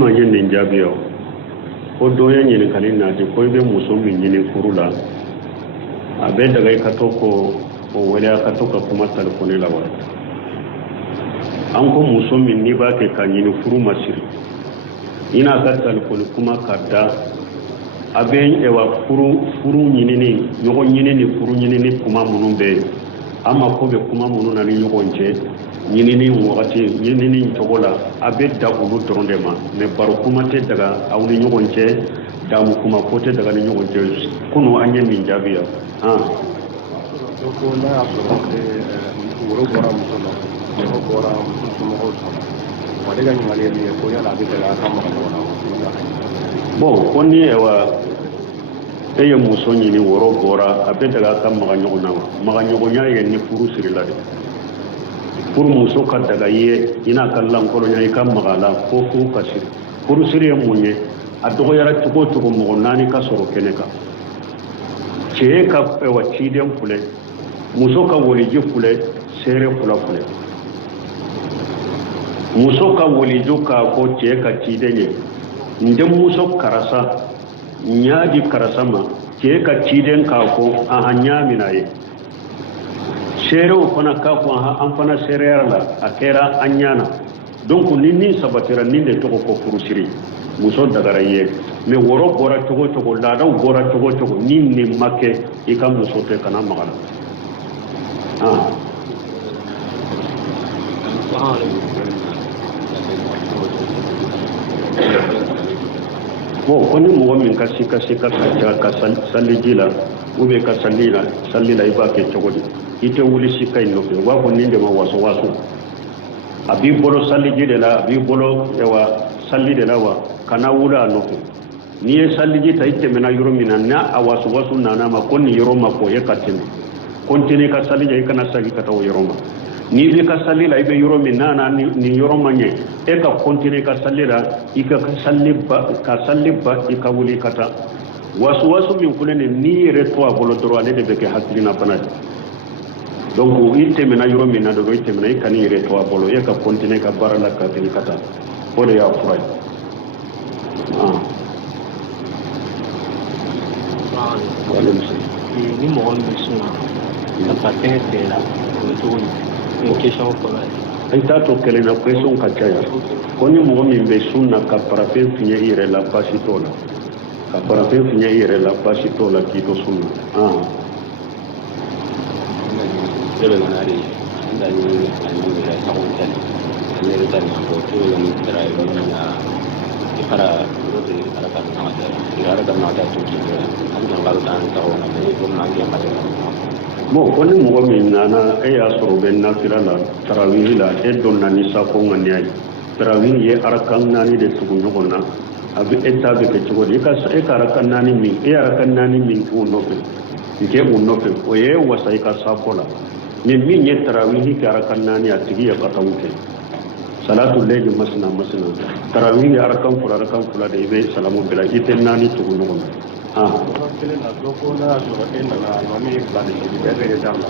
ma yin jabiyo ko doyen yin kalin na ji ko be muso min yin kurula abe daga ka to ko wala ka to ka kuma telefoni lawa an ko muso min ni ba ke kan yin furu masiri ina ka telefoni kuma kadda abe ewa furu nyinini yogo nyinini furu nyinini kuma munun be amma ko be kuma munun na ni yogo nje nyinini wakati nyinini togola abe da ulu dronde ma me baro kuma te daga awni yogo nje da mu kuma ko te daga ni yogo nje kuno anye min jabiya ko na afro woro bora musono ko bora musono ko wale ga nyimale ni ko ya la be daga kama ko na bon konni ewa eye muso nyini woro bora abe daga kam maga nyogonya ye ni furu sirila de furu muso ka daga ye ina kallan kolonya ikam magala ko fu kasir furu siriye munye adogo yara tugo mo nani ka soro keneka che ka ewa chidem fule muso ka woliji fule sere fula fule muso ka woliju ka ko che ka chidenye nde muso karasa nyaadi karasa ma ke ka ciden ka ko a hanya minaye sero fana ka ko an fana serera la akera anyana donc ninni sabatira ninde to ko furusiri muso dagara ye me woro bora to la daw bora to ninni makke ikam muso te kana magala koni mo min ka sallijila ube ka sallila iba ke chogodi ite wuli sikai no be wa ko ninde ma waso abi bolo sallijide la abi bolo ewa sallide la wa kana wula no ni e salliji ta ite mena yoro minanna awaso nana ma konni yoro ma ko yekatini kontine ka sallija kana sagi kata yoro ma ni be ka sallila ibe yoro minana ni yoro manye e ka kontine ka sallila ika ka salliba ika wuli kata wasu min kulene ni retwa bolo doro ale de beke hakilina banati donc ite mena yoro minna do ite mena ikani retwa bolo e ka kontine ka barala ka tini kata bolo ya furai ni mo on besuna la patente la une question comme ay tato kele na question ka chaya koni mo min be sunna ka parafen finya ire la pasitola ka parafen finya ire la pasitola kito sunna debe ganare ndani ani ra tawon ne da ni ko to ni tara na para rote para ka na da ira da na da to ki an ga ga da tawon ne ko na ga ma bon koni mo min nana e asoro ben na firala tarawih la e don nani sa ko ngani ay tarawih ye arakan nani de tugu nyogona abi eta be ke tugo de ka e arakan nani min e arakan nani min ko no fe ke unno fe o ye wasai ka sa kola ni min ye tarawih ke arakan nani atigi ya katawuke salatul layl masna tarawih ye arakan fula de be salamu bila iten nani tugu nyogona kelen na doko na so na mami plane di bere dama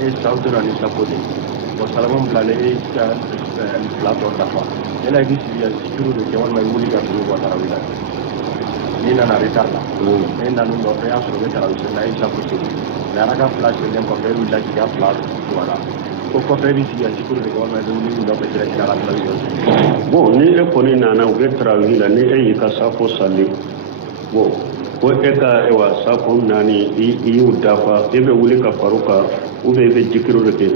e saudra ni sapodi bo salamon plane e ka plato da fa ela di si ya sikuru de jawan mai muli ga tu bo tarawila ni na ritarda e na no do ya so de tarawila na e sapodi na raga flash de ko be la ga flash wala ko previ si ya sikuru de jawan mai muli do be jira la tarawila bon ni e ko ni na ube tarawila ni e ka safo sali bon ko eka ewa safo nani iyu dafa ebe wuli ka faruka ube ebe jikiru de ke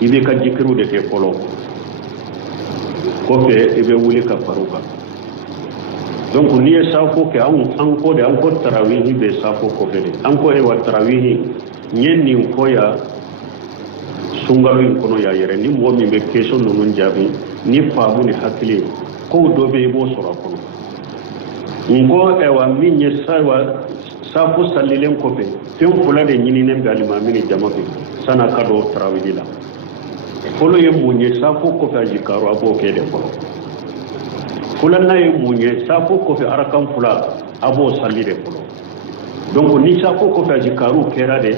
ibe ka jikiru de ke polo ko fe ebe wuli ka faruka donc ni e safo ke an ko tarawih be safo ko fe an ko ewa tarawih nyenni ko ya sungalu kono ya yere ni mo mi be question no mun jabi ni faamu ni hakili ko do be bo sura kono ngo ewa minye sawa safu salilen kope fen fula de nyini nem galima mini jamabe sana kado tarawidila folo ye munye safu kope ajikaro abo kede folo fula na ye munye safu kope arakan fula abo salire folo donc ni safu kope ajikaro kera de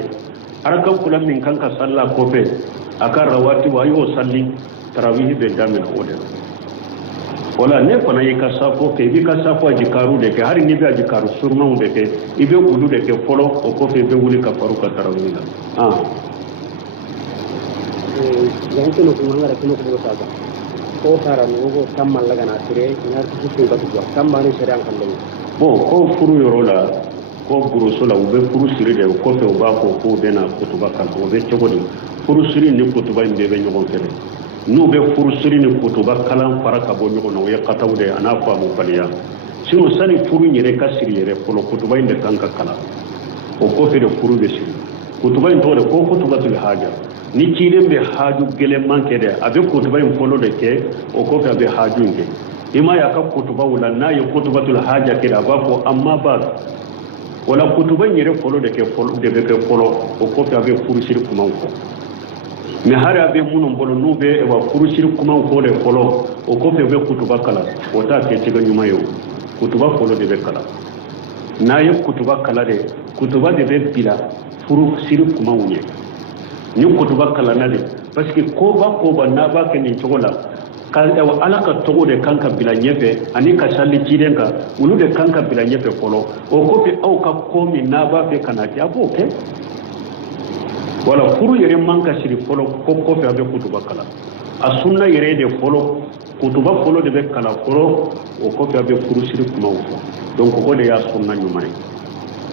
arakan fula min kanka salla kope akar rawati wa yo salli tarawih be damina ode wala ne fana yi ka safo ke ibi ka safo a jikaru de ke hari ni be a jikaru surmaw de ke ibe ulu de ke folo o ko fe be wuli ka faru ka tarawih la yang kilo kumanga kilo ko saga ko tara no go tammal laga na tire ina ku ko ko tambani shari'an kan lawo bon ko furu yoro la ko buruso la ube furu siri de ko fe o ba ko be na kutuba kan o be cogodi furu siri ni kutuba inde be nyogon kele nu be furu siri ni kutuba kalan faraka bo nyogon no yakataw de ana fa mo baliya sino sani furu nyere ka siri yere polo kutuba inde kanka kala o ko fe de furu be siri kutuba inde to ko kutuba tul haja ni ciden be haju gele manke de abe kutuba in folo de ke o ko fe be haju nge ima ya ka kutuba wala na ya kutubatul haja ke da ba ko amma ba wala kutuban yere folo de ke folo de be ke folo o ko fe be furu siri kuma ko me hara be munun bolo no be wa furu siri kuma ko de folo o ko fe be kutuba kala o ta ke tiga nyuma yo kutuba folo de be kala na ya kutuba kala de kutuba de be bila furu siri kuma wunye ni kutuba kala na de parce que ko ba na ba ke ni togola kal ewa alaka togo de kanka bila nyefe ani ka salli ciden ka ulu de kanka bila nyefe folo o ko fe au ka komi na ba fe kana ti abo ke wala furu yere manka siri folo ko fe abe kutuba kala asunna yere de folo kutuba folo de be kala folo o ko fe abe furu siri kuma fo donc ko de ya sunna nyumai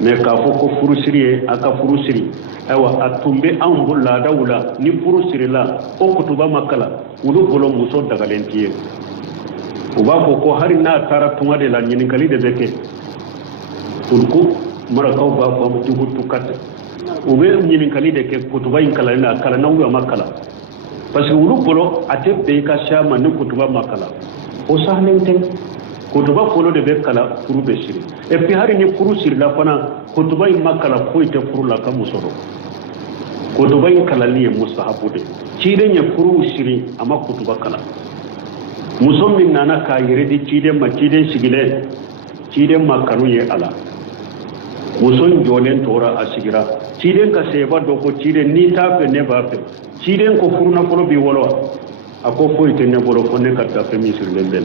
mais ka fo ko furu siri aka furu siri ewa atumbe an bulla dawla ni furu siri la o kutuba makala ulu bolo muso dagalentiye uba ko hari na tara tunga de la nyinikali de beke tulku marakaw ba ko mu tuhutu kat ube nyinikali de ke kutuba in kala na kala na uya makala parce que ulu bolo ate be ka shama ni kutuba makala o sahlente kutuba folo de be kala furu be siri et puis hari ni furu siri la fana kutuba in makala ko ite furu la ka musoro kutuba in kala ni mustahabu de ciden ya furu siri amma kutuba kala musommin nana ka yire di ciden ma ciden sigile ciden ma kanu ye ala muson jolen tora a sigira ciden ka seba do ko ciden ni ta fe ne ba fe ciden ko furu na folo bi wolo ako ko ite ne bolo ko ne ka ta fe mi sur lembel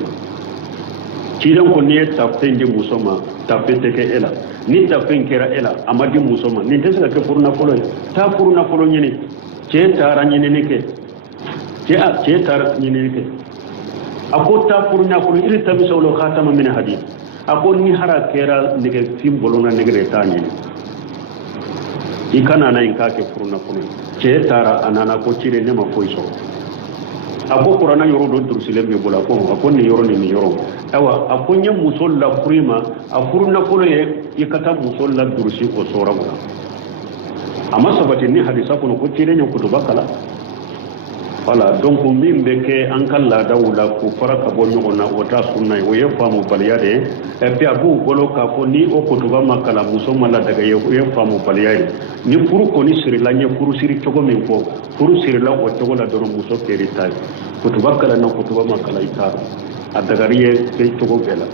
ciden ko ne ta fe ndi musoma ta fe te ke ela ni ta fe kera ela amadi musoma ni tesa ke furu na folo ta furu na folo nyini ce tara nyini ne ke ce tara nyini ne ke ako ta furu na folo iri tabi sawlo khatama min hadith ako ni hara kera nige fim bolona nige reta nyini ikana na inka ke furu na folo ce tara anana ko cire ne ma foiso ako qur'ana yoro do dursile be bola ko ako ni yoro ni yoro awa ako nya musol la furima afuru na folo ye ikata musol la dursi ko sora bola amma sabati ni hadisa ko ko cire ne kutuba kala wala donc min be ke an kala dawla ko faraka bo nyona wata sunna o ye famu baliyade e pe abu bolo ka ko ni o kutuba makala muso mala daga ye famu baliyade ni furu ko ni siri la nye furu siri togo min ko furu siri la o togo la doro muso keri tay kutuba kala na kutuba makala ita adagariye ke togo bela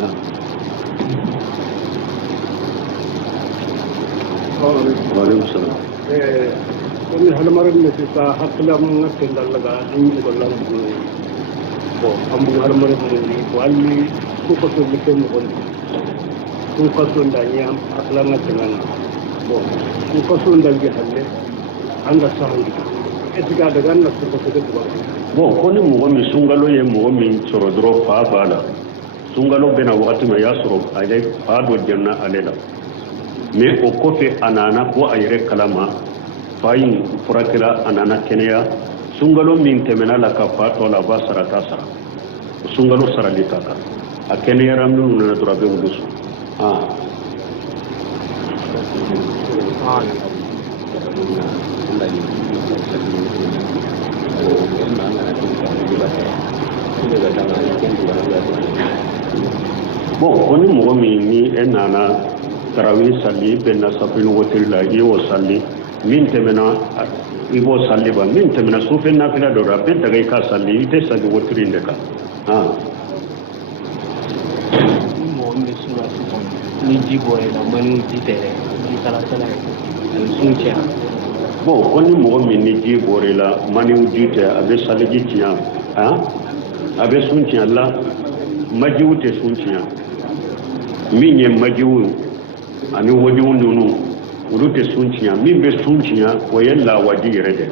ya Waalaikum salam. Kami halamaran ne sa hakla mun ngatin dallaga in ko lan ko ambu halamaran ne ko alli ko to liken ko ko to ndani am hakla ngatin nan ko to ndalgi halle anga sahangi etiga daga na ko to ko bon ko ni mo mi sungalo ye mo mi soro dro fa bala sungalo bena wakati ma ya soro ale fa do janna alela mais o kofe anana ko ayre kalama fayin furakira anana kenya sungalo min temena la ka fato la ba sarata sara sungalo sarali kaka a kenya ramu na durabe wudusu bon oni mo mi ni enana tarawih salli benna safinu wotirla iwo salli min temena ibo salli ba min temena sufen na fila do rabbe daga ka salli ite sagi wotirinde ka mo mi sura ni jibo e na manu jitere ni sala sala suncha bon oni mo mi ni jibo re la manu jite abe salli jitiya abe sunci Allah majiwu te sunci min ye majiwu ani wajiwu nunu ulu te sunci min be sunci o yalla waji rede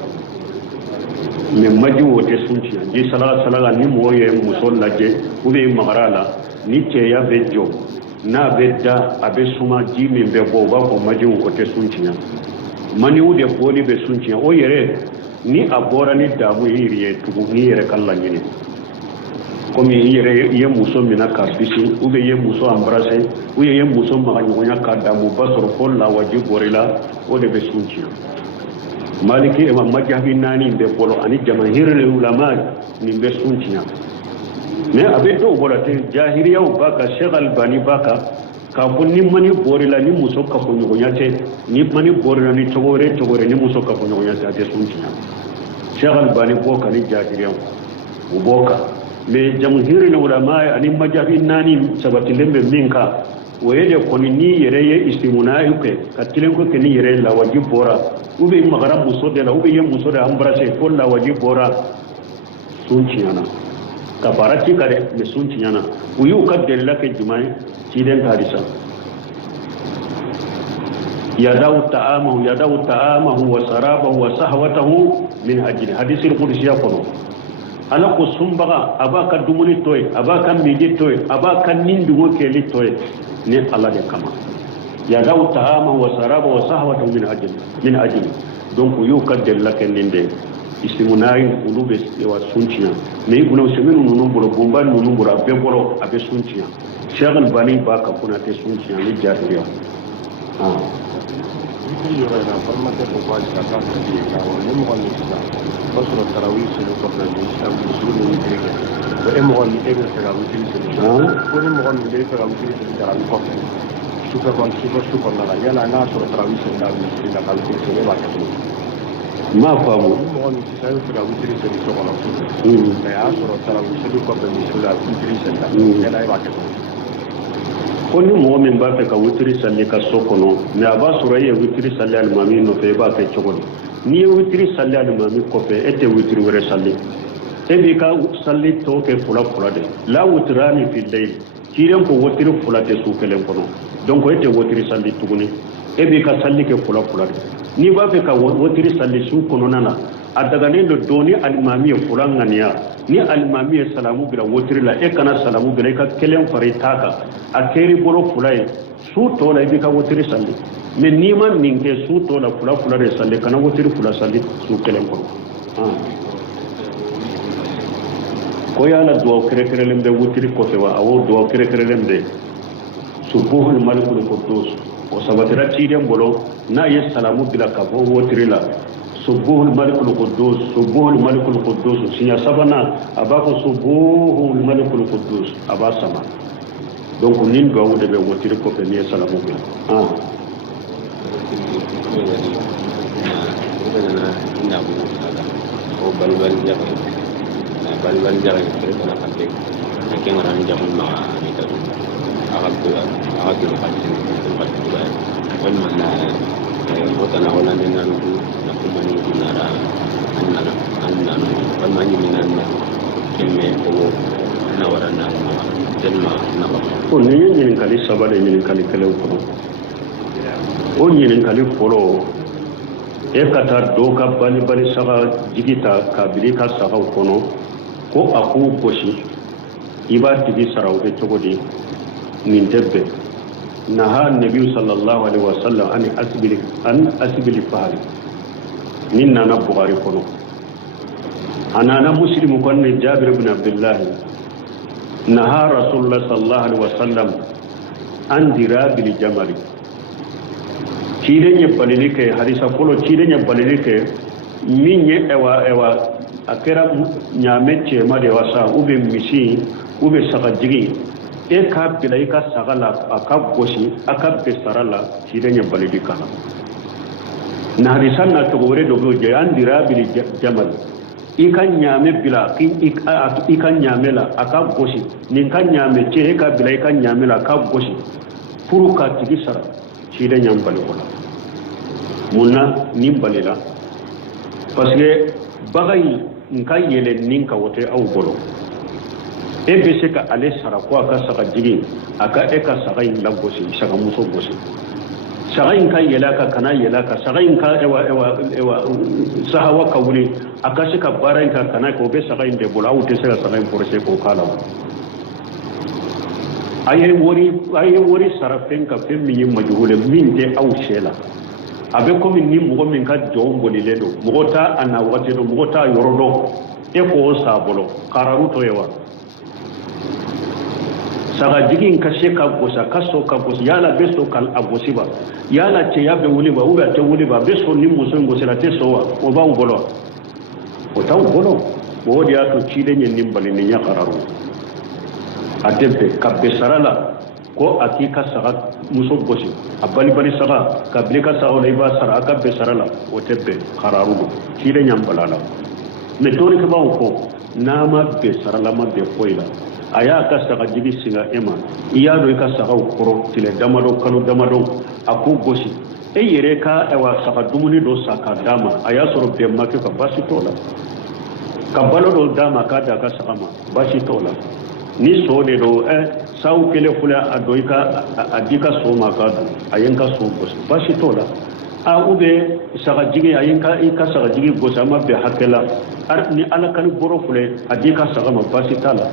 min majiwu te sunci ji sala ni moye musol laje ube magarala ni ce ya bejo na bedda abe suma ji min be bo ba ko majiwu ko te sunci mani wude boli be sunci o yere ni abora ni damu yiriye tugu ni yere kallan yini komi yere ye muso mina ka bisi ube ye muso embrasser ou ye muso maganyonya ka damu basoro ko la waji gorila o de be sunci maliki e majhabi nani be bolo ani jamahirul ulama ni be sunci mais abe do bolate jahiliya baka Sheikh Albani baka ka ko ni mani borila ni muso ka ko nyonya te ni mani borila ni togore ni muso ka ko nyonya te sunci Sheikh Albani boka ni jahiliya uboka me jamhurul ulama ani majhabi nani sabati lembe minka wayede koni ni yere ye istimuna yuke katilen ko keni yere la wajib bora ube magara muso de la ube ye muso de embrasser ko la wajib bora sunci yana kafarati kare me sunci yana uyu kadde la ke jumai ciden tarisa yadau ta'amahu wa sarabahu wa sahwatahu min ajli hadithil qudsi yaqulu ala ko sumbaga abaka dumuni toy abaka miji toy abaka nindugo keli toy ni Allah de kama yadau ta'amahu wa sarabahu wa sahwatahu min ajli donc yu kadde la ke ninde istimunai ulube wa sunchiya me guno semenu nunu bolo bomba nunu bolo abe bolo abe sunchiya Sheikh Albani baka kuna te sunchiya ni jahiliya yoro na forma te ko wali ka ka ti ka ni mo ni sa basro tarawih se ko na ni sa musulu ni treke ko e mo ni e be ka wutiri se ko ni mo ni be ka wutiri se tarawih ko su ko na ya na so tarawih se na ni ka wutiri se ba ka ma famu mo ni sa yo ka wutiri se so ko na so ya so tarawih se ko ni su la wutiri se ya na ba ka ko ni mo min ba fe ka wutiri salle ka sokono me aba suraye wutiri salle al mami no fe ba fe chogodo ni wutiri salle al mami ko fe ete wutiri wore salle e bi ka salle to ke fula de la wutirani fi layl kiren ko wutiri fula te su kelen kono donc ete wutiri salle tuguni e bi ka salle ke fula de ni ba fe ka wutiri salle su kono nana adaga ne do doni al mami fula ngania ni almami salamu bila wotri la e kana salamu bila ka kelen fare taka akeri bolo fulay su to la bi ka wotri salli mais ni man ninke su to la fula re salli kana wotri fula salli su kelen ko ko ya la do kere lembe wotri ko tewa awo do kere lembe subuhul malikul quddus o sabatira tidem bolo na ye salamu bila ka bo wotri la subuhul malikul quddus sinya sabana abako subuhul malikul quddus abasama donc nin do awde be wotiri ko be ni salamu bi o balbal jaga ko na kante ke ngara ni jamu ma ni ta agatu hatin ko ba wal manna wotana wala ni nanu kumani dinara annana walmani minanna kemme ko na warana denma na ko ni kali sabale ni kali kele ko o ni kali folo e kata do ka bali saba jigita kabiri ka saba kono ko aku koshi iba tigi saraw be togodi min debbe naha nabi sallallahu alaihi wasallam an asbili fahari min nana bukhari kono anana muslim konne jabir ibn abdullah naha rasulullah sallallahu alaihi wasallam an dirabil jamali cide balini ke hadisa polo cide balini ke minye ewa akera nyameche made wasa ube misi ube saka jigi e ka bilai ka sagala aka goshi aka besarala cide balini kana na hadisan na togore dogo je an dirabil jamal ikan nyame bila ikan nyamela aka goshi nin kan nyame ce ka bilai kan nyamela aka goshi furuka tigi sara cide bali wala munna nimbalila parce que bagay nka yele ninka wote aw bolo e be se ka ale sara ko aka saga jigi aka e ka saga in lagosi saga muso gosi saga in ka yelaka kana yelaka saga in ka ewa sahawa ka wuli aka se ka bara in ka kana ko be saga in de bola u te se saga in porse ko kala aye wori sara fen ka fen mi majhule min de au shela abe ko min ni mugo min ka jombo le do mugo ta ana wate do mugo ta yorodo e ko sa bolo qararu to yawa saga jigin ka se ka gosa kaso ka gosa yala beso kal agosiba yala ce ya be wuli ba ura te wuli ba beso ni muso ngosela te sowa o ba ngolo o ta ngolo o dia to chide nyen nimbali ni nya qararu adebe kabbe sarala ko akika saga muso gosi abali bali saga kabli ka saga leba sara kabbe sarala o tebbe qararu chide nyam balala me tori ka ba ko nama be sarala ma be foila aya ka saga jigi singa ema iya do ka saga koro tile damado kanu damado aku gosi e yere ka ewa saga dumuni do saka dama aya soro be makka ka bashi tola ka balo do dama ka da ka saga ma bashi tola ni so de do saw kele fula adoika adika so ma ka do ayenka so gosi bashi tola a ube saga jigi ayenka ka saga jigi gosa ma be hakela ar ni ala kan boro fule adika saga ma bashi tala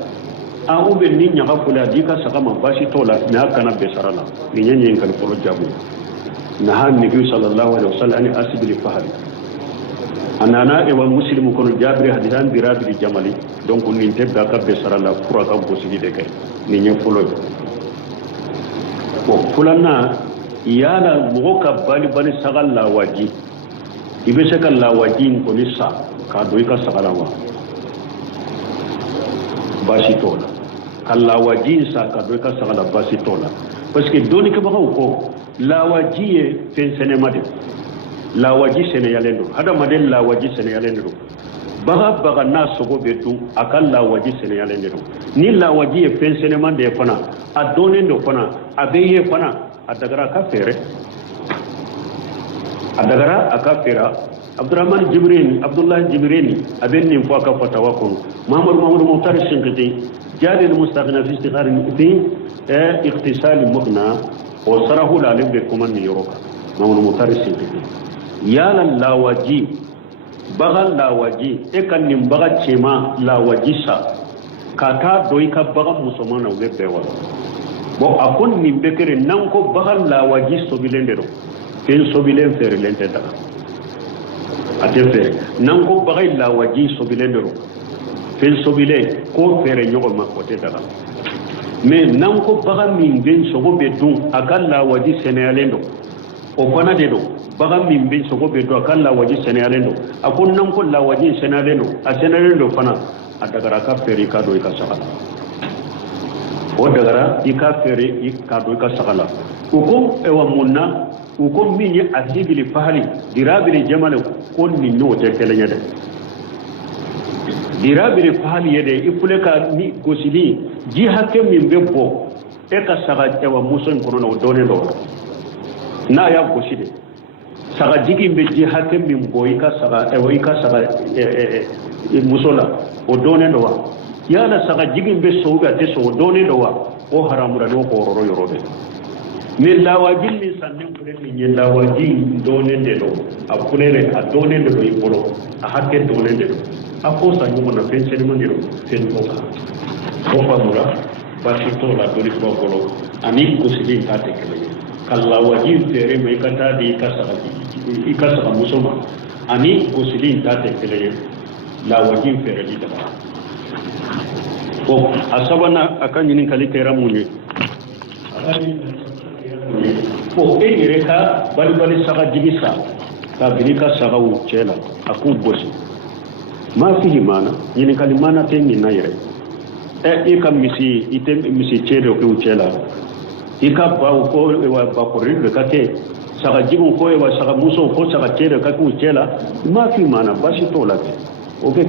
a ube ni nyaga fula dika saka ma bashi tola na kana be sarala ni nyenye ngal polo jabu na han nabi sallallahu alaihi wasallam ani asbil fahari anana e wa muslimu kono jabri hadisan birabi jamali donc ni tebba ka be sarala fura ka bosigi de kay ni nye folo ko fulana yana mo ka bali sagal la waji ibe se kala waji ko ni sa ka do ka sagala wa bashi tola kala waji sa ka do ka sagala bashi tola parce que doni ke bagaw ko la waji fen senemade la waji seneyalendo hada madel la waji seneyalendo baga na sogo betu akal la waji seneyalendo ni la waji fen senemade fana adonendo fana abeye fana adagara ka fere adagara aka fera Abdurrahman Jibrini Abdullah Jibrini abenni faka fatawa ko Muhammad Muhtar Shinkati jadi المستغنى في استغار في اغتسال المغنى وصره لا لب كمان يروكا Muhammad Muhtar Shinkati ya la waji bagal la waji ekan nim baga chema la wajisa kaka doika baga musomana ubebewa bo akon nim bekere nanko bagal la waji sobilendero ken sobilen fere lente daga atefe nanko bagay la waji sobilendero fen sobile ko fere nyogo ma kote daga me nanko baga min ben sogo be dun akalla waji seneyalendo o fana de do baga min ben sogo be do akalla waji seneyalendo akon nanko la waji seneyalendo a seneyalendo fana adagara ka fere ka do ka saka o dagara ika fere ika do ka sakala uko ewa munna uko minye asibili fahali dirabili jamale ko ni no te kelenya de dirabili fahali yede ifule ka ni gosili ji hakke min bebbo e ka saga ewa muson kono no done do na ya goside saga jigi be ji hakke min boy ka saga ewa ika saga musola o done do wa yala saga jigi be soga te so done do wa o haramura do ko roro yorode mais la wajin ni sanne kure ni la wajin done de do a kulere a done de do ibolo a hakke done de do a ko sa nyuma na pensé ni mandiro fen ko ka ko fa mura ba ci to la do ri ko bolo ani ko sidin ta te kele kala wajin tere me kata di ikasa musoma ani ko sidin ta te kele la wajin fere di ta ko asabana akan yin kali tera munye ko e yere ka bali saga jigisa ka bilika saga wu chela aku bosi ma fi mana yin kali mana te ni na yere e ka misi chele ko chela ika ba ko wa ba ko rin ka te saga jigu ko wa saga muso ko saga chele ka ku chela ma fi mana bashi to la o ke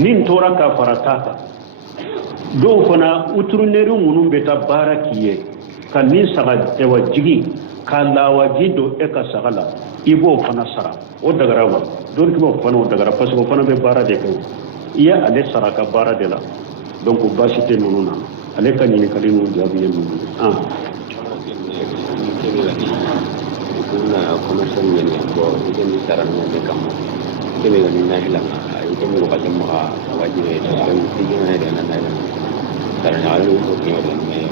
min tora ka farataka do fana uturneru munum beta barakiye kan ni saga ewa jigi kala wajido e ka sagala ibo fana sara o dagara wa don ko fana o dagara pasko fana be bara de ko iya ale sara ka bara de la donc basi te nunu na ale ka ɲininkali nu jaabi ye nunu kuna commerce ni bo ite ni sara ni de kam ite be ni na hila ite mo ka jamo wajibe to kan ite na de na sara na alu ko ni de me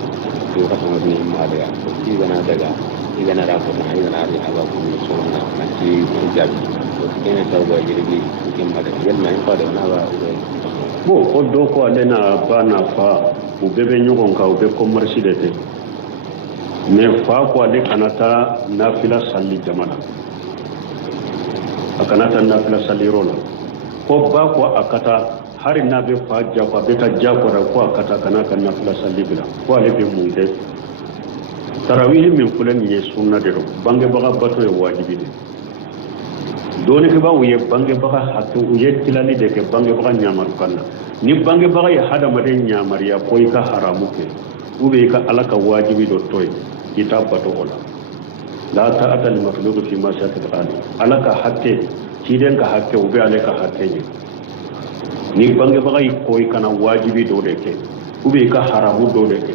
to ka so ni ma de ite na daga ite na ra ko na ite na ri aba ko so na na ci jabi to ite na taw ba jirgi ite ma de yel na ko de na ba bo ko do ko ale na ba na fa u bɛɛ bɛ ɲɔgɔn kan u bɛ commerce de kɛ mais fa ko ale kana taa nafila salli jama na a kana taa nafila salli yɔrɔ la ko ba ko a ka taa hari n'a bɛ fa ja ko a bɛ taa ja kɔrɔ ko a ka taa kana ka nafila salli bila ko ale bɛ mun kɛ tarawih min filɛ nin ye sunna de don bangebaga bato ye wajibi de dɔɔnikɛbaaw ye bangebaga hakɛ u ye tilali de kɛ bangebaga ɲamarukan na ni bangebaga ye hadamaden ɲamariya ko i ka haramu kɛ ou bien i ka ala ka wajibi dɔ to ye i t'a bato o la la ta'ata li makhluqin fi ma'siyati al-khaliq ala ka hakɛ ciden ka hakɛ ou bien ale ka hakɛ ye ni bangebaga yi ko i kana wajibi dɔ de kɛ ou bien i ka haramu dɔ de kɛ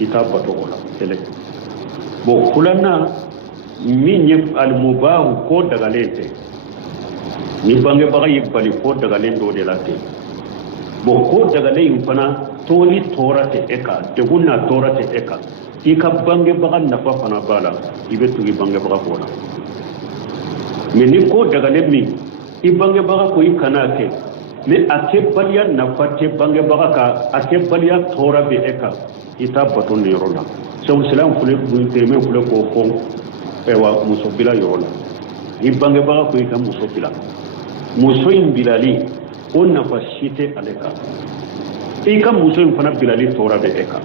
i t'a bato o la kɛlɛ bon filanan min ye al-mubahu ko dagalen tɛ ni bangebaga yi bali ko dagalen dɔ de la ten bon ko dagalen in fana toni tora te eka degun na tora te eka i ka bangebaga nafa fana b'a la i bɛ tugu bangebaga ko la mais ni ko dagalen min i bangebaga ko i kana kɛ mais a kɛ baliya nafa tɛ bangebaga kan a kɛ baliya tora bɛ e kan i t'a bato nin yɔrɔ la sabu silamɛ tɛmɛ filɛ k'o fɔ wa muso bila yɔrɔ la i bangebaga ko i ka muso bila muso in bilali o nafa si tɛ ale kan i ka muso in fana bilali tɔɔrɔ bɛ e kan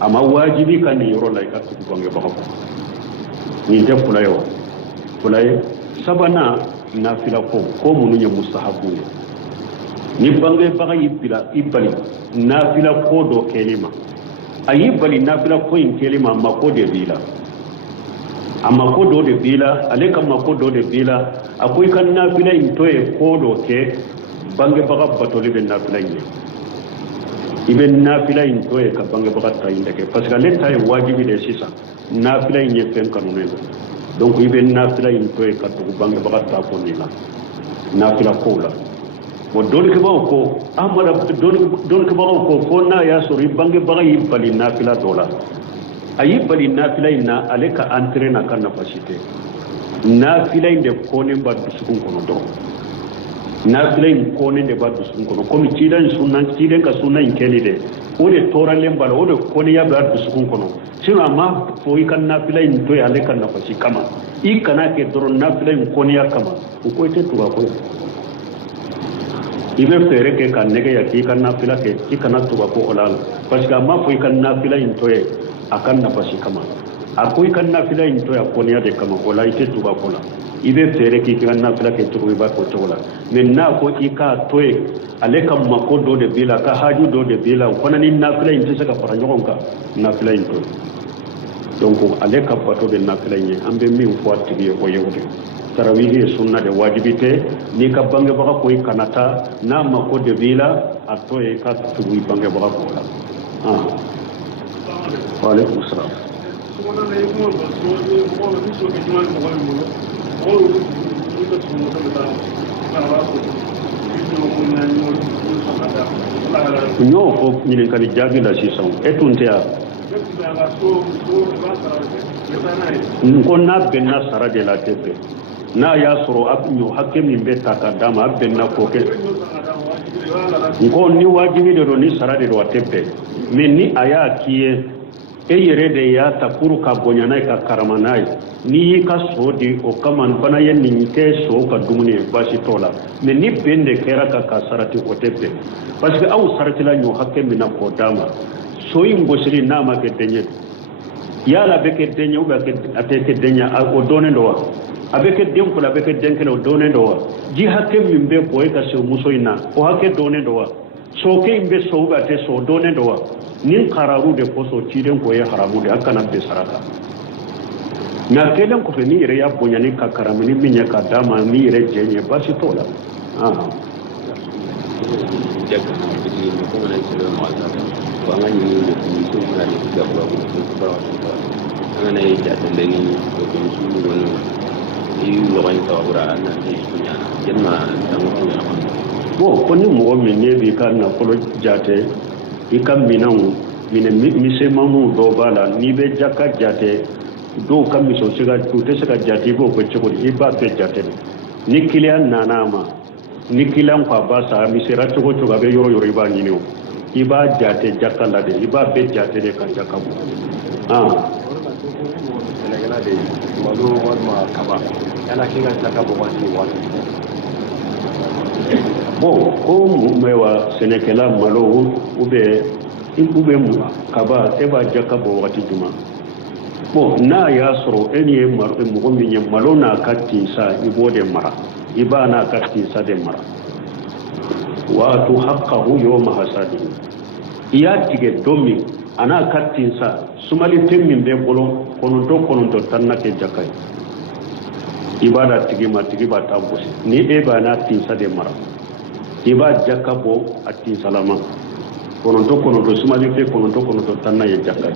a ma wajibi ka nin yɔrɔ la i ka tugu bangebaga kɔ nin tɛ fila ye wa fila ye sabanan nafila ko minnu ye mustahabu ye ni bangebaga y'i bila i bali nafila ko dɔ kɛli ma a y'i bali nafila ko in kɛli ma a mako de b'i la a mako dɔ de b'i la ale ka mako dɔ de b'i la a ko i ka nafila in to ye ko dɔ kɛ bangebaga batoli bɛ nafila in ye i bɛ nafila in to ye ka bangebaga ta in kɛ parce que ale ta ye wajibi de sisan nafila in ye fɛn kanunen don donc i bɛ nafila in to ye ka tugu bangebaga ta ko nin la nafila kow la bon dɔɔnikɛbagaw ko amada dɔɔnikɛbagaw ko fo n'a y'a sɔrɔ i bangebaga y'i bali nafila dɔ la a y'i bali nafila in na ale ka entrée na ka nafa si tɛ nafila in de kɔnen b'a dusukun kɔnɔ dɔrɔn nafila in kɔnen de b'a dusukun kɔnɔ komi ciden ka sunna in kɛli dɛ o de tɔɔrɔlen b'a la o de kɔnniya b'a dusukun kɔnɔ sinon a ma fɔ i ka nafila in to ye ale ka nafa si kama i kana kɛ dɔrɔn nafila in kɔnniya kama o ko i tɛ tugu a ko ye i bɛ fɛɛrɛ kɛ ka nɛgɛ ya k'i ka nafila kɛ i kana tugu a ko o la parce que a ma fɔ i ka nafila in to ye a ka nafa si kama a ko i ka nafila in to ye a kɔnniya de kama o la i tɛ tugu a ko la i bɛ fɛɛrɛ k'i ka nafila kɛ cogo i b'a k'o cogo la mais n'a ko i k'a to ye ale ka mako dɔ de b'i la a ka haju dɔ de b'i la o fana ni nafila in tɛ se ka fara ɲɔgɔn kan nafila in to ye donc ale ka bato bɛ nafila in ye an bɛ min fɔ a tigi ye o ye o de tarawih ye sunna de wajibi tɛ n'i ka bangebaga ko i kana taa n'a mako de b'i la a to ye i ka tugu i bangebaga ko la waaleykum salaam n y'o fɔ ɲininkali jaabi la sisan e tun tɛ yan n ko n'a bɛnna sara de la a tɛ bɛn n'a y'a sɔrɔ a ɲɔ hakɛ min bɛ ta ka d'a ma a bɛnna k'o kɛ n ko ni wajibi de don ni sara de don a tɛ bɛn mais ni a y'a k'i ye e yɛrɛ de y'a ta pour ka bonya n'a ye ka karama n'a ye n'i y'i ka so di o kama n fana ye nin kɛ so ka dumuni ye baasi t'o la mais ni bɛn de kɛra ka sarati o tɛ bɛn parce que aw saratila ɲɔ hakɛ min na k'o d'a ma so in gosili n'a ma kɛ dɛɲɛ yala a bɛ kɛ dɛɲɛ ou bien a tɛ kɛ dɛɲɛ o dɔnnen don wa a bɛ kɛ den fila a bɛ kɛ den kelen o dɔnnen don wa ji hakɛ min bɛ bɔ e ka se muso in na o hakɛ dɔnnen don wa sokɛ in bɛ so ou bien a tɛ so o dɔnnen don wa nin kararu de kosɔn ciden ko ye haramu de a kana bɛn sara kan mais a kɛlen kɔfɛ n'i yɛrɛ y'a bonya ni ka karama ni min ye ka d'a ma n'i yɛrɛ jɛ ɲɛ baasi t'o la ni ko na ce ma ta ko an ni ni so na ni da ba ko ba an ne ya ta da ni ko su ni ko ni lo ga ta ura na ni kunya yamma da mu kunya bo ko ni mo min ne bi kan na ko jate ikam minan mine mise mamu do bala ni be jakka jate do kam mi so siga to te siga jate bo ko chego iba be jate ni kilian nanama ni kilian kwa basa mi sera chego chego be yoro yoro iba ni no iba jate jakka la de iba be jate de kan jakka bo senegala de malo ma kaba yana kinga jakka bo wati bo ko mewa senekela malo ube mu kaba eba jakka bo wati juma bo na ya soro eni mar mo mi nyam malo na katti sa ibode mara ibana katti sa de mara wa tu haqqahu yawma hasadi iya tige domi ana katti sa sumali temmin be bolo kono to tannake jakkai ibada tige ma tige ba ta bosi ni eba na tinsa de mara iba jakka bo atti salama kono to sumali fe kono to tanna ye jakkai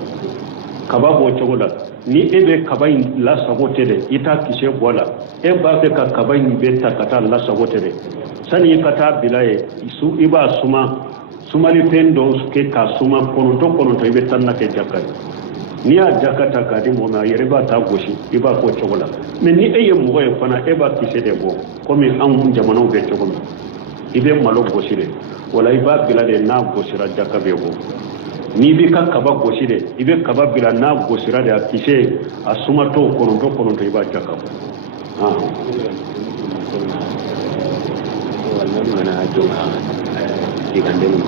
kaba bo chogoda ni ebe kaba la sabote de ita kise bola e ba fe ka kaba ni beta kata la sabote de sani kata bilaye isu iba sumali pendo ke ka suma kono to ibe tanna ke jakkai ni a jakata ka di mo na yere ba ta goshi iba ko chogola men ni eye mo e fana e ba kise de bo komi an jamanu be chogola ibe malo gosire wala iba bilade na gosira jakka be bo ni bi ka kaba gosire ibe kaba bila na gosira da kise asuma to kono to iba jakka wannan mana jona digande ni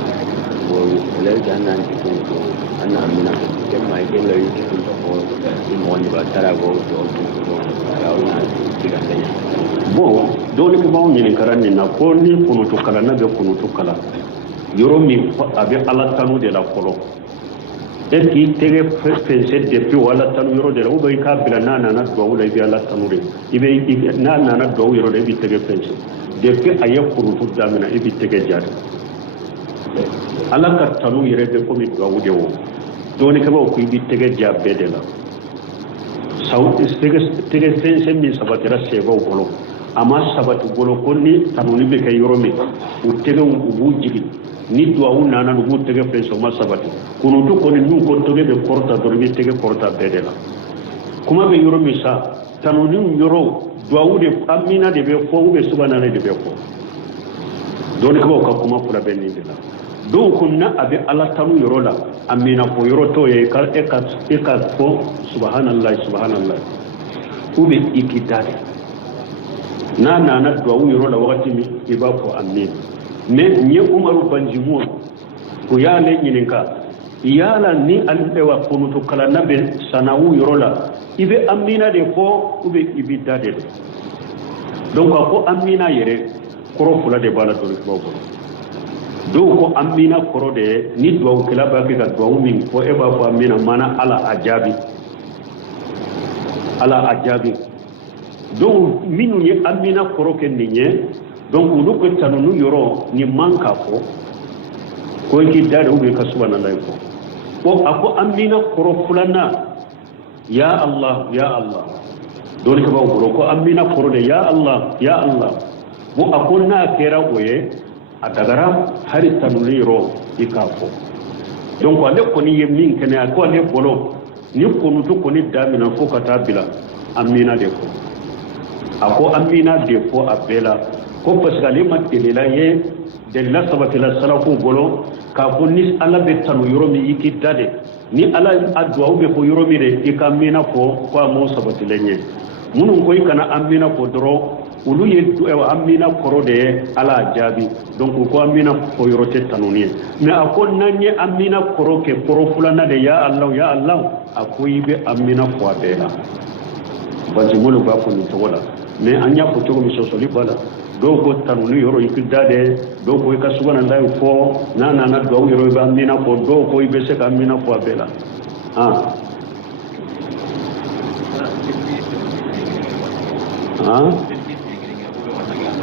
wo le janna ko anna amina kemma ke le ko ko mo ni ba tara go to rauna digande bo dole ko bawo ni karanni na ko ni kono to kala na be kono to kala yoro mi abe ala tanu de la kolo e ki tege fense de fi wala tanu yoro de o be ka bila na do wala bi ala tanu de ibe na do yoro de bi tege fense de fi aye kono to damina e bi tege jare ala ka tanu yere de ko mi do wude wo dole ko ko bi tege jabbe de la saw tege fense mi sabatira sebo kolo ama sabatu bolo konni tanuni be kay yoro mi u tege u jigi ni do awu nana du tege feso ma sabatu kono to koni nu ko toge be porta do be tege porta bedela kuma be yoro mi sa tanuni yoro do awu de amina de be fo be subhanallah de be fo don ko ka kuma kula be ni dela do kunna abi ala tanu yoro la amina ko yoro to e ka fo subhanallah ube ikitade na duwawu yoro la wakati mi iba ko amin me nye umaru banjimu ko ya le nyininka yala ni albewa kono to kala nabe sanawu yoro la ibe amina de ko ube ibida de donc ko amina yere koro fula de bala to do ko amina koro de ni duwawu kala ba ke ga duwawu min ko eba ko amina mana ala ajabi donc minu ye amina koro ke ninye donc ulu ko tanunu yoro ni manka ko ki dada ube ka subhanallah ko ako amina koro fulana ya allah don ka ba ko amina koro de ya allah bo akonna kera oye adagara hari tanunu yoro ikafo donc ale ko ni yemin kene ko ale bolo ni ko nuto ko ni damina fo kata bila amina de ko ako amina de ko abela ko pasale matela ye de la sabati la salafu bolo ka ko ni ala be tanu yoro mi ikitade ni ala adwa ube ko yoro mi de ikamina ko mo sabati lenye munun ko ikana amina ko doro ulu ye amina koro de ala jabi donc ko amina ko yoro te tanuni me ako nanye amina koro ke koro fulana de ya allah akoyi be amina ko abela bazimulu ba ko ni togola mais anya ko to mi sosoli bala do ko tanuni yoro ikidade do ko ka subhanallah fo na do yoro ba amina ko do ko ibe se ka amina ko abela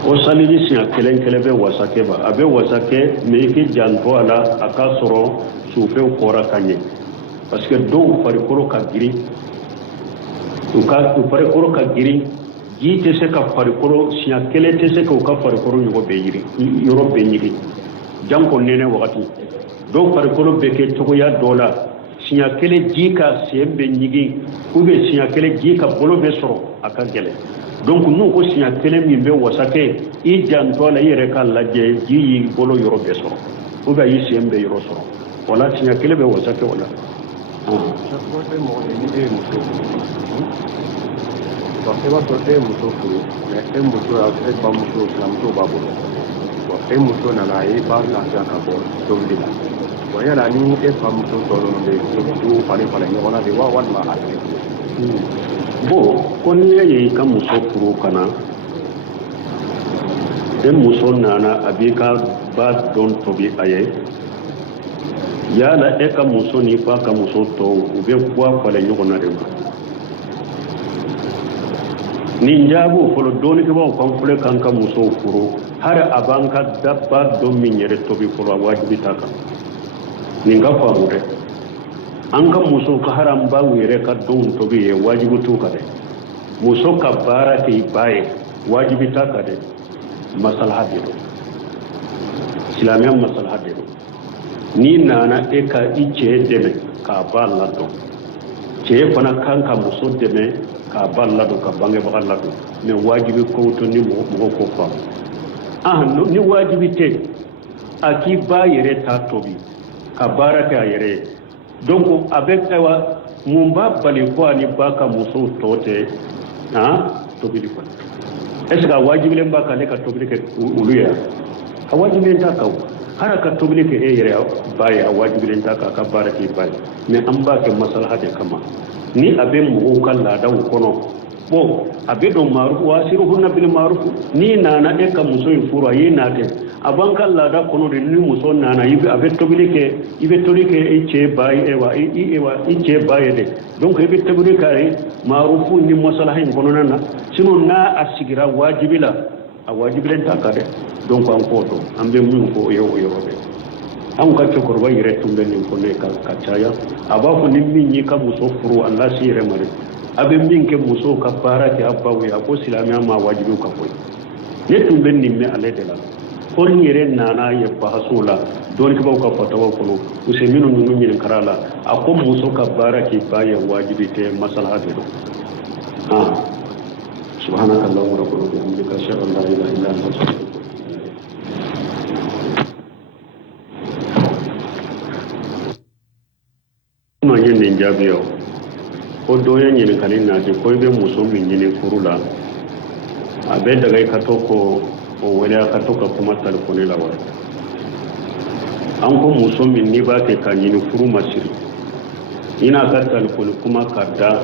o saliji siya kelen kelen bɛ wasa kɛ ba a bɛ wasa kɛ mais i k'i janto a la a ka sɔrɔ sufɛw kɔra ka ɲɛ parce que dɔw farikolo ka girin u farikolo ka girin ji tɛ se ka farikolo siya kelen tɛ se ka u ka farikolo yɔrɔ bɛɛ ɲigin janko nɛnɛ wagati dɔw farikolo bɛ kɛ cogoya dɔ la siya kelen ji ka sen bɛ ɲigin ou bien siya kelen ji ka bolo bɛ sɔrɔ a ka gɛlɛn donc n'u ko siya kelen min bɛ wasa kɛ i janto a la i yɛrɛ k'a lajɛ ji y'i bolo yɔrɔ bɛɛ sɔrɔ ou bien i sen bɛ yɔrɔ sɔrɔ wala siya kelen bɛ wasa kɛ o la. Parce que votre muso furu mais e muso e bamuso filamuso b'a bolo e muso nana e b'a lafiya ka bɔ tobili la bon yala ni e famuso tɔ ninnu bɛ du falen falen ɲɔgɔn na de wa walima a tɛ bon ko n'i ye i ka muso furu ka na e muso nana a b'i ka ba dɔn tobi a ye yala e ka muso ni fa ka muso tɔw u bɛ bɔ a falen ɲɔgɔn na de ma nin jaabiw fɔlɔ dɔɔnikɛbaaw kan filɛ k'an ka musow furu hari a b'an ka dabba dɔ min yɛrɛ tobi fɔlɔ a wajibi t'a kan nin ka faamu dɛ an ka musow ka hari an baw yɛrɛ ka dɔnw tobi ye wajibi t'u kan dɛ muso ka baara kɛ i ba ye wajibi t'a kan dɛ masalaha de don silamɛya masalaha de don n'i nana e ka i cɛ dɛmɛ k'a ba ladɔn cɛ fana kan ka muso dɛmɛ k'a ba ladon ka bangebaga ladon mais wajibi kow to ni mɔgɔ ko faamu ni wajibi tɛ a k'i ba yɛrɛ ta tobi ka baara kɛ a yɛrɛ ye donc a bɛ ayiwa mun b'a bali ko a ni ba ka musow tɔ tɛ tobili kɔnɔ est ce que a wajibilen b'a kan ne ka tobili kɛ olu ye a wajibilen t'a kan hali ka tobili kɛ e yɛrɛ ba ye a wajibilen t'a kan a ka baara kɛ i ba ye mais an b'a kɛ masalaha de kama ni a bɛ mɔgɔw ka laadaw kɔnɔ bon a bɛ don maarufu wasiruhunna bil ma'ruf ni nana e ka muso in furu a ye naatɛ a b'an ka laada kɔnɔ de ni muso nana a bɛ tobili kɛ i bɛ tobili kɛ i cɛ ba ye i cɛ ba ye dɛ donc i bɛ tobili k'a ye maarufu ni masalaha in kɔnɔna na sinon n'a a sigira wajibi la a wajibilen t'a kan dɛ donc an k'o dɔn an bɛ min fɔ o ye o yɔrɔ bɛɛ an ka cɛkɔrɔba yɛrɛ tun bɛ nin fɔ ne ka caya a b'a fɔ ni min y'i ka muso furu a lasi yɛrɛ ma dɛ a bɛ min kɛ musow ka baara kɛ a baw ye a ko silamɛya ma wajibiw ka fɔ ne tun bɛ nin mɛn ale de la fo n yɛrɛ nana ye bahasow la dɔɔnikɛbaw ka fatawaw kɔnɔ usɛminu ninnu ɲininkara la a ko muso ka baara kɛ ba ye wajibi tɛ masalaha de don subhanaka allahumma rabbana wa bihamdika ashhadu an la ilaha illa anta astaghfiruka ma ye nin jaabi o ko dɔ ye ɲininkali naati ko i bɛ muso min ɲini furu la a bɛ daga i ka to ko o wele a ka to ka kuma telefɔni la wa an ko muso min n'i b'a kɛ ka ɲini furu ma siri i n'a ka telefɔni kuma ka da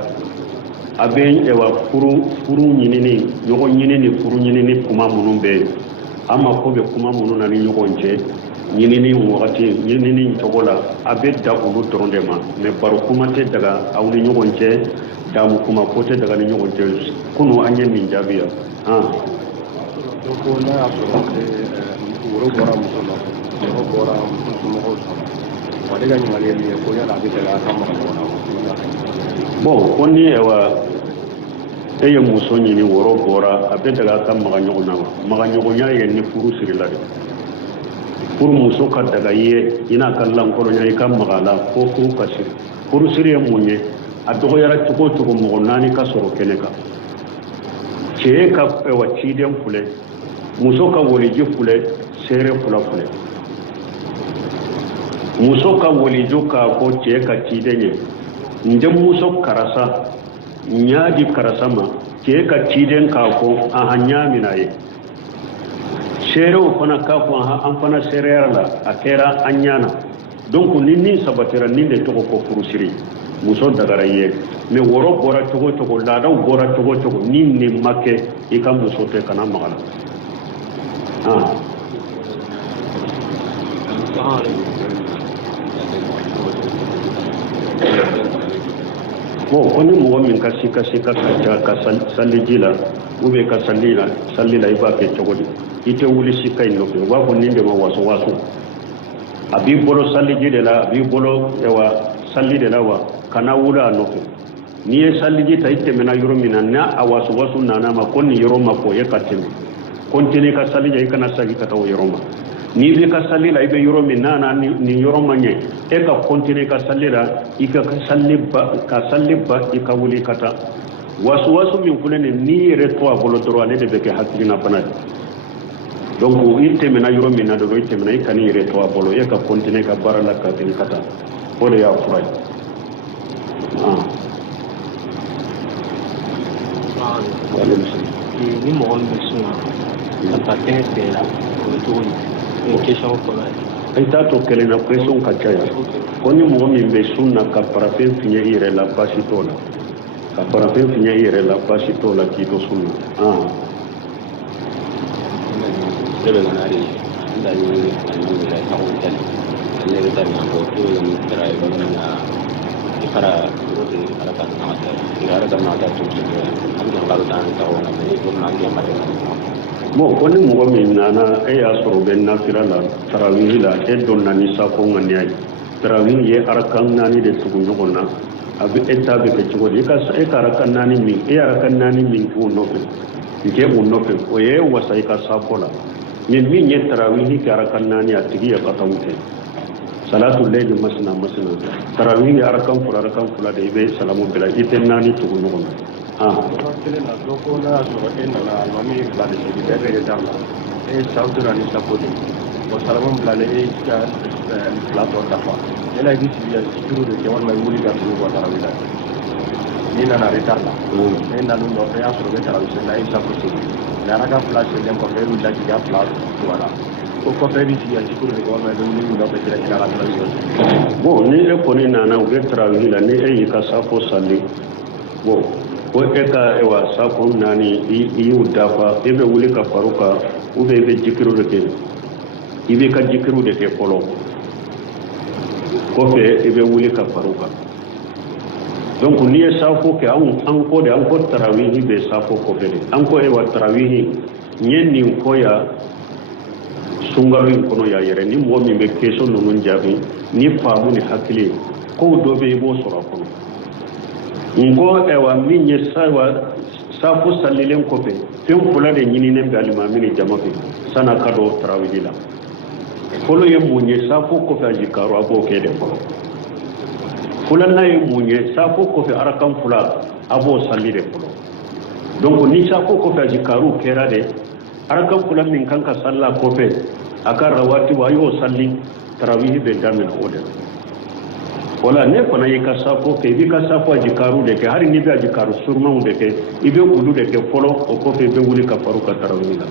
a bɛ furu ɲinini ɲɔgɔn ɲinini furu ɲinini kuma minnu bɛ yen an mako bɛ kuma minnu na ni ɲɔgɔn cɛ ɲinini wagati ɲinini cogo la a bɛ da olu dɔrɔn de ma mais baro kuma tɛ daga aw ni ɲɔgɔn cɛ damu kuma ko tɛ daga ni ɲɔgɔn cɛ kunu an ye nin jaabi yan ko n'a y'a sɔrɔ woro bɔra muso la mɔgɔ bɔra muso somɔgɔw sɔrɔ ale ka ɲininkali ye min ye ko yala a bɛ gɛlɛya ka maga ɲɔgɔn na bon ko ni e ye muso ɲini woro bɔra a bɛ daga ka maga ɲɔgɔn na wa maga ɲɔgɔnya ye ni furu sirila de furu muso ka daga i ye i n'a ka lankɔrɔnya i ka maga la fo furu ka siri furu siri ye mun ye a dɔgɔyara cogo o cogo mɔgɔ 4 ka sɔrɔ kɛnɛ kan cɛ ka ciden filɛ muso ka waliji filɛ seere 2 filɛ muso ka waliju k'a fɔ cɛ ka ciden ye n tɛ muso karasa n y'a di karasa ma cɛ ka ciden k'a fɔ an y'a minɛ a ye seerew fana k'a fɔ an fana seereyara la a kɛra an ɲana donc ni nin sabatira nin de tɔgɔ ko furusiri muso dagara i ye mais woro bɔra cogo cogo laadaw bɔra cogo cogo ni nin ma kɛ i ka muso tɛ kana maga la bon ko ni mɔgɔ min ka sika ka saliji la ou bien ka salli la i b'a kɛ cogo di i tɛ wuli sika in nɔfɛ u b'a fɔ nin de ma waso a b'i bolo saliji de la a b'i bolo salli de la wa kana wuli a nɔfɛ n'i ye saliji ta i tɛmɛna yɔrɔ min na n'a a waso nana ma ko nin yɔrɔ ma fɔ e ka tɛmɛ continue ka salli la i kana sagi ka taa o yɔrɔ ma n'i bɛ ka salli la i bɛ yɔrɔ min n'a nin yɔrɔ ma ɲɛ e ka continue ka salli la i ka salli ba i ka wuli ka taa waso min filɛ nin n'i yɛrɛ to a bolo dɔrɔn ale de bɛ kɛ hakilina bana ye donc i tɛmɛna yɔrɔ min na dɔrɔn i tɛmɛna i kan'i yɛrɛ to a bolo e ka continue ka baara la ka tɛmɛ ka taa o de y'a fura ye ni mɔgɔ min bɛ sun na ka taa kɛnɛ tigɛ la o bɛ cogo di question fɔlɔ ye. i t'a to kelen na question ka caya ko ni mɔgɔ min bɛ sun na ka parafɛn fiɲɛ i yɛrɛ la baasi t'o la ka parafɛn fiɲɛ i yɛrɛ la baasi t'o la k'i to sun na. Debe ganar y andar en el mira esta vuelta en el determinado todo lo que trae para carnata y ahora carnata tú ando hablando tanto ahora me por una guía para bon ko ni mɔgɔ min nana e y'a sɔrɔ bɛ nafila la tarawih la e donna ni safo ŋaniya ye tarawih ye arakan 4 de tugu ɲɔgɔn na a bɛ e ta bɛ kɛ cogo di e ka arakan 4 min e arakan 4 min k'u nɔfɛ kɛ u nɔfɛ o ye wasa i ka safo la mais min ye tarawih kɛ arakan 4 a tigi ye bataw kɛ salatu layli masna tarawih ye arakan fula de i bɛ salamu bila i tɛ 4 tugu ɲɔgɔn na kelen na dɔ ko n'a y'a sɔrɔ e nana alimami fila de sigi bɛɛ bɛ d'a ma e saw tora ni sago de o salamu bilalen e ka fila tɔ dafa yala i bɛ sigi yan sikuru de kɛ walima i wuli ka tugu bɔ tarawih la n'i nana retard la e nana u nɔfɛ y'a sɔrɔ e tarawih sen na e sago sigi mais araka fila selen kɔfɛ e wulila k'i ka fila tugu a la o kɔfɛ e bɛ sigi yan sikuru de kɛ walima i bɛ wuli u nɔfɛ direct a la tarawih bon ni e kɔni nana u bɛ tarawih la ni e y'i ka safo sali bon ko e ka safo 4 i y'u dafa e bɛ wuli ka far'u kan ou bien i bɛ jikiru de kɛ i bɛ ka jikiru de kɛ fɔlɔ kɔfɛ i bɛ wuli ka far'u kan donc n'i ye safo kɛ an ko tarawih bɛ safo kɔfɛ de an ko tarawih n ye nin fɔ yan sunkalo in kɔnɔ yan yɛrɛ ni mɔgɔ min bɛ question ninnu jaabi ni faamu ni hakili kow dɔ bɛ i b'o sɔrɔ a kɔnɔ n ko min ye safo salilen kɔfɛ fɛn fila de ɲininen bɛ alimami ni jama fɛ san'a ka don tarawih la fɔlɔ ye mun ye safo kɔfɛ a jikaru a b'o kɛ de fɔlɔ filanan ye mun ye safo kɔfɛ arakan 2 a b'o sali de fɔlɔ donc ni safo kɔfɛ a jikaru kɛra de arakan 2 min kan ka salla kɔfɛ a ka rawatibu a y'o sali tarawih bɛ daminɛ o de la wala ne fana y'i ka safo kɛ i b'i ka safo a jikaru de kɛ hali n'i bɛ a jikaru surumanw de kɛ i bɛ olu de kɛ fɔlɔ o kɔfɛ i bɛ wuli ka far'u ka tarawih la